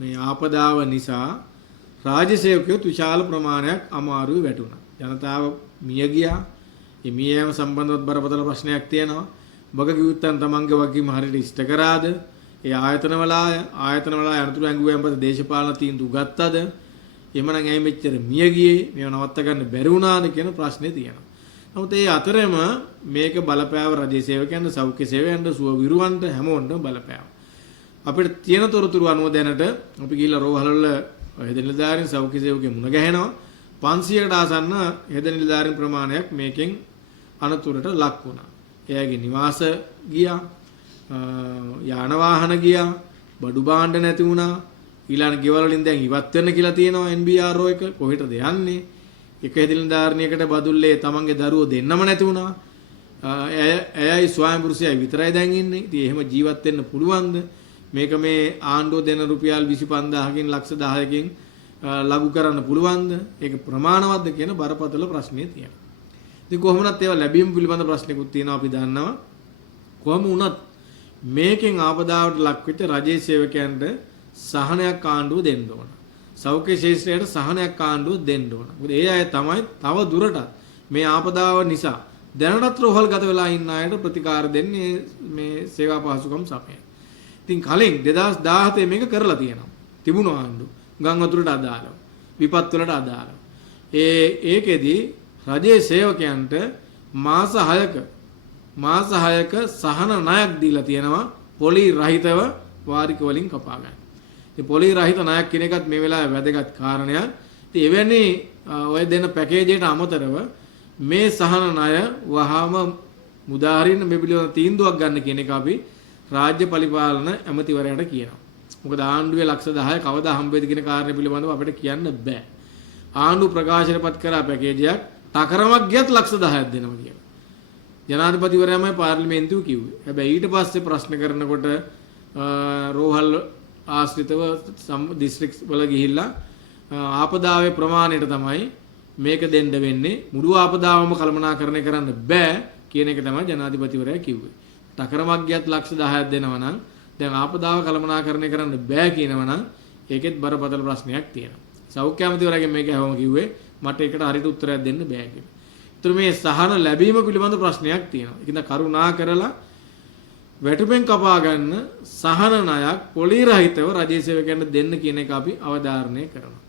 මේ ආපදාව නිසා රාජ්‍ය සේවකයෝ විශාල ප්‍රමාණයක් අමාරුවේ වැටුණා. ජනතාව මිය ගියා. මේ මිය යාම සම්බන්ධව බරපතල ප්‍රශ්නයක් තියෙනවා. බග කිව්වොත් තමන්ගේ වගකීම හරියට ඉෂ්ට කරාද? ඒ ආයතනවල අනුතුරු ඇඟුවෙන් පස්සේ දේශපාලන තීන්දුව ගත්තද? එහෙමනම් ඇයි මෙච්චර මිය ගියේ? මේව නවත්ත ගන්න බැරි වුණාද කියන ප්‍රශ්නේ තියෙනවා. නමුත් ඒ අතරෙම මේක බලපෑව රජයේ සේවකයන්ට, සෞඛ්‍ය සේවයන්ට, සුව විරුවන්ට හැමෝටම බලපෑව. අපිට තියෙන තොරතුරු අනුව දැනට අපි ගිහිල්ලා රෝහලවල හෙද නිලධාරීන් සෞඛ්‍ය සේවකයන් මුණ ගැහෙනවා. 500කට ආසන්න හෙද නිලධාරීන් ප්‍රමාණයක් මේකෙන් අනතුරට ලක් වුණා. එයාගේ නිවාස ගියා, යාන වාහන ගියා, බඩු භාණ්ඩ නැති වුණා. ඊළඟ ගෙවල් වලින් දැන් ඉවත් වෙන්න කියලා තියෙනවා NBRO එක. කොහෙටද යන්නේ? එක හෙද නිලධාරිනියකට බදුල්ලේ තමන්ගේ දරුවෝ දෙන්නම නැති වුණා. එයයි ස්වයං පුරුෂයයි විතරයි දැන් ඉන්නේ. ඉතින් එහෙම ජීවත් වෙන්න පුළුවන්ද? මේක මේ ආණ්ඩුව දෙන රුපියල් 25000කින් ලක්ෂ 10කින් ලඝු කරන්න පුළුවන්ද? ඒක ප්‍රමාණවත්ද කියන බරපතල ප්‍රශ්නේ තියෙනවා. ඉතින් කොහොම වුණත් ඒවා ලැබීම පිළිබඳ ප්‍රශ්නකුත් තියෙනවා අපි දන්නවා. කොහොම වුණත් මේකෙන් ආපදාවට ලක් වෙච්ච රජයේ සේවකයන්ට සහනයක් ආණ්ඩුව දෙන්න ඕන. සෞඛ්‍ය ශාස්ත්‍රයට සහනයක් ආණ්ඩුව දෙන්න ඕන. මොකද ඒ අය තමයි තව දුරටත් මේ ආපදාව නිසා දැනටත් රෝහල් ගත වෙලා ඉන්න අයට ප්‍රතිකාර දෙන්නේ මේ සේවා පහසුකම් සපයන. ඉතින් කලින් 2017 මේක කරලා තියෙනවා. තිබුණා ආණ්ඩුව. ගම් වතුරට අදාළව, විපත් වලට අදාළව. ඒකෙදි රජයේ සේවකයන්ට මාස 6ක සහන ණයක් දීලා තියෙනවා පොලි රහිතව වාරික වලින් කපා ගන්න. ඉතින් පොලි රහිත ණයක් කියන එකත් මේ වෙලාවේ වැදගත් කාරණයක්. ඉතින් එවැනි ඔය දෙන පැකේජයට අමතරව මේ සහන ණය වහාම මුදාහරින්න මේ පිළිවෙල තීන්දුවක් ගන්න කියන එක අපි රාජ්‍ය පරිපාලන ඇමතිවරයාට කියනවා. මොකද ආණ්ඩුවේ ලක්ෂ 10 කවදා හම්බෙයිද කියන කාරණේ පිළිබඳව අපිට කියන්න බෑ. ආණ්ඩුව ප්‍රකාශනපත් කරා පැකේජයක් ටකරමක් ගියත් ලක්ෂ 10ක් දෙනවා කියලා. ජනාධිපතිවරයාමයි පාර්ලිමේන්තුව කිව්වේ. හැබැයි ඊට පස්සේ ප්‍රශ්න කරනකොට රෝහල් ආශ්‍රිතව දිස්ත්‍රික් වල ගිහිල්ලා ආපදාවේ ප්‍රමාණයට තමයි මේක දෙන්න වෙන්නේ. මුළු ආපදාවම කළමනාකරණය කරන්න බෑ කියන එක තමයි ජනාධිපතිවරයා කිව්වේ. ටකරමක් ගියත් ලක්ෂ 10ක් දෙනවා නම් දැන් ආපදාව කළමනාකරණය කරන්න බෑ කියනවා නම් ඒකෙත් බරපතල ප්‍රශ්නයක් තියෙනවා. සෞඛ්‍ය අමාත්‍යවරයාගෙන් මේක අහවම කිව්වේ මට ඒකට හරියට උත්තරයක් දෙන්න බෑ කියලා. ඒතර මේ සහන ලැබීම පිළිබඳ ප්‍රශ්නයක් තියෙනවා. ඒකින්ද කරුණා කරලා වැටුපෙන් කපා ගන්න සහන ණයක් පොලි රහිතව රජයේ සේවකයන්ට දෙන්න කියන එක අපි අවධාරණය කරනවා.